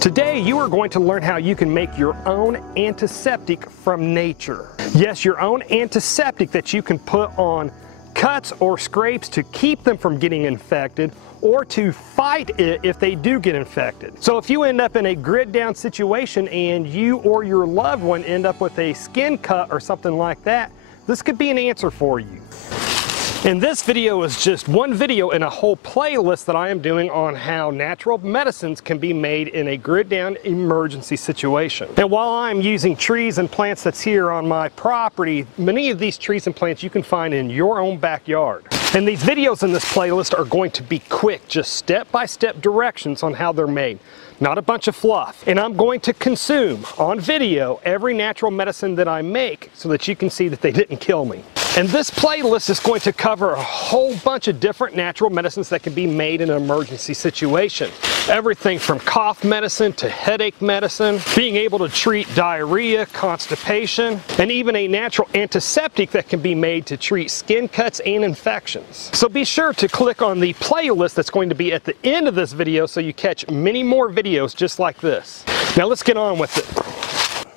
Today you are going to learn how you can make your own antiseptic from nature. Yes, your own antiseptic that you can put on cuts or scrapes to keep them from getting infected or to fight it if they do get infected. So if you end up in a grid down situation and you or your loved one end up with a skin cut or something like that, this could be an answer for you. And this video is just one video in a whole playlist that I am doing on how natural medicines can be made in a grid down emergency situation. And while I'm using trees and plants that's here on my property, many of these trees and plants you can find in your own backyard. And these videos in this playlist are going to be quick, just step-by-step directions on how they're made. Not a bunch of fluff. And I'm going to consume on video every natural medicine that I make so that you can see that they didn't kill me. And this playlist is going to cover a whole bunch of different natural medicines that can be made in an emergency situation. Everything from cough medicine to headache medicine, being able to treat diarrhea, constipation, and even a natural antiseptic that can be made to treat skin cuts and infections. So be sure to click on the playlist that's going to be at the end of this video so you catch many more videos just like this. Now let's get on with it.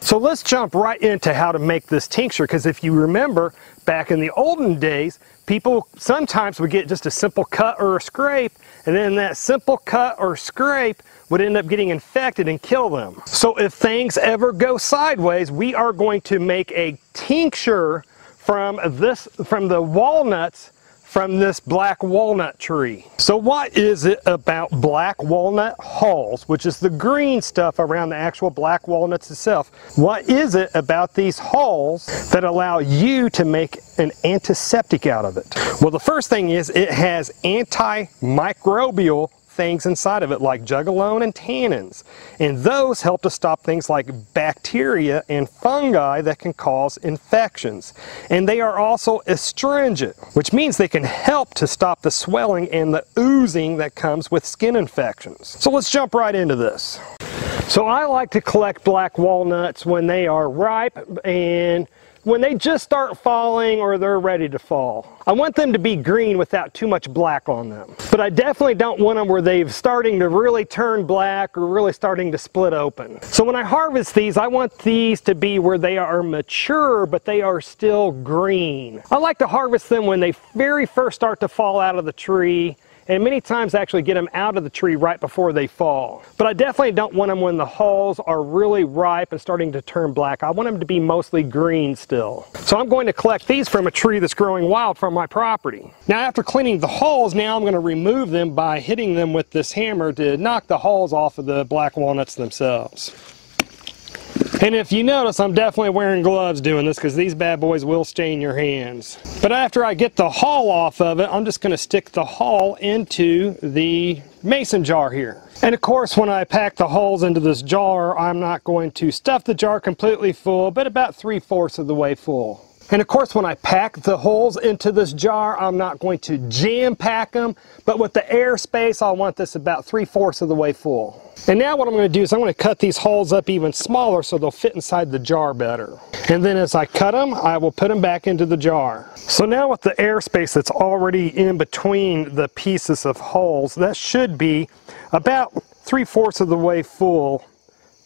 So let's jump right into how to make this tincture, because if you remember, back in the olden days, people sometimes would get just a simple cut or a scrape, and then that simple cut or scrape would end up getting infected and kill them. So if things ever go sideways, we are going to make a tincture from the walnuts from this black walnut tree. So what is it about black walnut hulls, which is the green stuff around the actual black walnuts itself? What is it about these hulls that allow you to make an antiseptic out of it? Well, the first thing is it has antimicrobial things inside of it like jugalone and tannins, and those help to stop things like bacteria and fungi that can cause infections. And they are also astringent, which means they can help to stop the swelling and the oozing that comes with skin infections. So let's jump right into this. So I like to collect black walnuts when they are ripe and when they just start falling or they're ready to fall. I want them to be green without too much black on them. But I definitely don't want them where they're starting to really turn black or really starting to split open. So when I harvest these, I want these to be where they are mature, but they are still green. I like to harvest them when they very first start to fall out of the tree, and many times actually get them out of the tree right before they fall. But I definitely don't want them when the hulls are really ripe and starting to turn black. I want them to be mostly green still. So I'm going to collect these from a tree that's growing wild from my property. Now after cleaning the hulls, now I'm going to remove them by hitting them with this hammer to knock the hulls off of the black walnuts themselves. And if you notice, I'm definitely wearing gloves doing this because these bad boys will stain your hands. But after I get the hull off of it, I'm just going to stick the hull into the mason jar here. And of course, when I pack the hulls into this jar, I'm not going to stuff the jar completely full, but about 3/4 of the way full. And of course, when I pack the holes into this jar, I'm not going to jam pack them, but with the air space, I want this about 3/4 of the way full. And now what I'm going to do is I'm going to cut these holes up even smaller so they'll fit inside the jar better. And then as I cut them, I will put them back into the jar. So now with the air space that's already in between the pieces of holes, that should be about 3/4 of the way full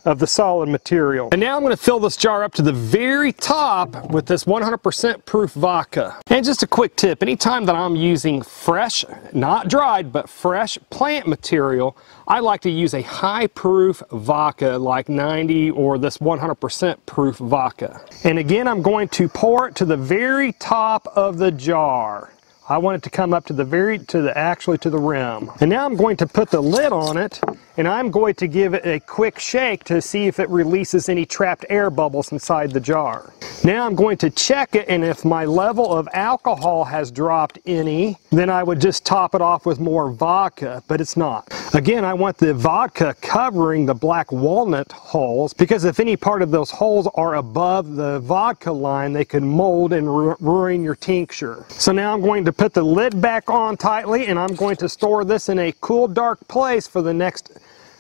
of the solid material. And now I'm going to fill this jar up to the very top with this 100% proof vodka. And just a quick tip, anytime that I'm using fresh, not dried, but fresh plant material, I like to use a high proof vodka like 90 or this 100% proof vodka. And again, I'm going to pour it to the very top of the jar. I want it to come up to actually to the rim. And now I'm going to put the lid on it, and I'm going to give it a quick shake to see if it releases any trapped air bubbles inside the jar. Now I'm going to check it, and if my level of alcohol has dropped any, then I would just top it off with more vodka, but it's not. Again, I want the vodka covering the black walnut hulls, because if any part of those hulls are above the vodka line, they can mold and ruin your tincture. So now I'm going to put the lid back on tightly, and I'm going to store this in a cool, dark place for the next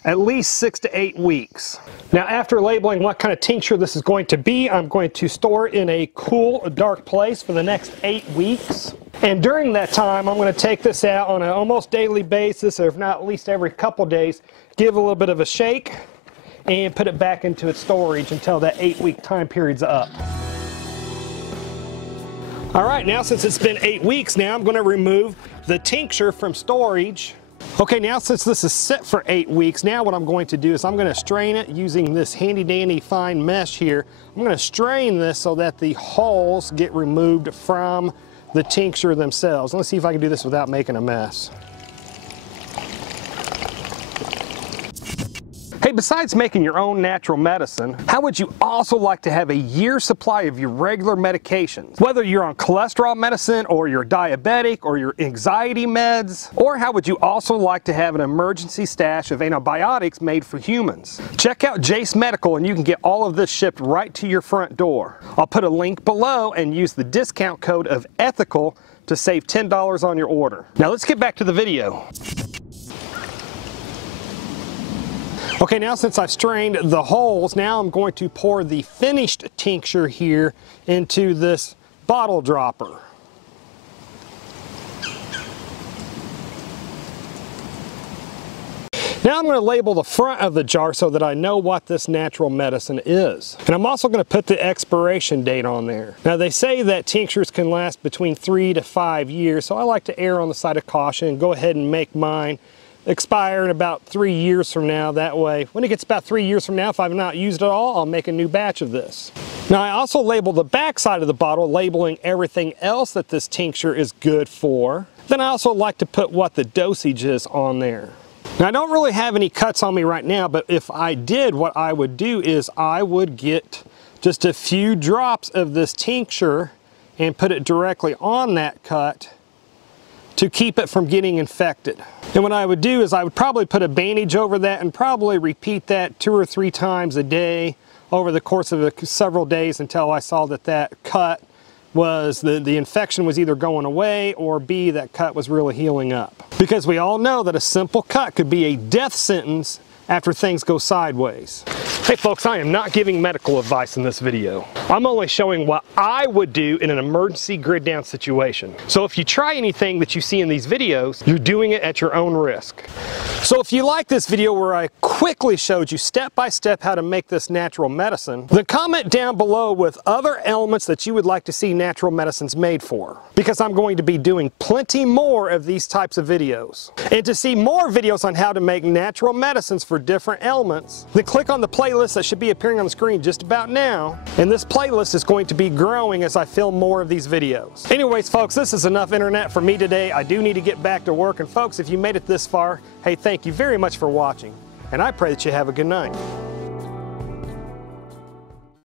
at least 6 to 8 weeks. Now after labeling what kind of tincture this is going to be, I'm going to store it in a cool, dark place for the next 8 weeks. And during that time, I'm going to take this out on an almost daily basis, or if not at least every couple days, give a little bit of a shake, and put it back into its storage until that 8-week time period's up. All right, now since it's been 8 weeks now, I'm gonna remove the tincture from storage. Okay, now since this is set for 8 weeks, now what I'm going to do is I'm going to strain it using this handy dandy fine mesh here. I'm going to strain this so that the hulls get removed from the tincture themselves. Let's see if I can do this without making a mess. Hey, besides making your own natural medicine, how would you also like to have a year's supply of your regular medications? Whether you're on cholesterol medicine or you're diabetic or your anxiety meds, or how would you also like to have an emergency stash of antibiotics made for humans? Check out Jace Medical and you can get all of this shipped right to your front door. I'll put a link below and use the discount code of ETHICAL to save $10 on your order. Now let's get back to the video. Okay, now since I've strained the holes, now I'm going to pour the finished tincture here into this bottle dropper. Now I'm going to label the front of the jar so that I know what this natural medicine is. And I'm also going to put the expiration date on there. Now they say that tinctures can last between 3 to 5 years, so I like to err on the side of caution and go ahead and make mine expire in about 3 years from now. That way, when it gets about 3 years from now, if I've not used it all, I'll make a new batch of this. Now I also label the back side of the bottle, labeling everything else that this tincture is good for. Then I also like to put what the dosage is on there. Now I don't really have any cuts on me right now, but if I did, what I would do is I would get just a few drops of this tincture and put it directly on that cut to keep it from getting infected. And what I would do is I would probably put a bandage over that and probably repeat that 2 or 3 times a day over the course of several days until I saw that that cut was, the infection was either going away, or B, that cut was really healing up. Because we all know that a simple cut could be a death sentence after things go sideways. Hey folks, I am not giving medical advice in this video. I'm only showing what I would do in an emergency grid down situation. So if you try anything that you see in these videos, you're doing it at your own risk. So if you like this video where I quickly showed you step by step how to make this natural medicine, then comment down below with other elements that you would like to see natural medicines made for. Because I'm going to be doing plenty more of these types of videos. And to see more videos on how to make natural medicines for different ailments, then click on the playlist that should be appearing on the screen just about now. And this playlist is going to be growing as I film more of these videos. Anyways, folks, this is enough internet for me today. I do need to get back to work. And folks, if you made it this far, hey, thank you very much for watching. And I pray that you have a good night.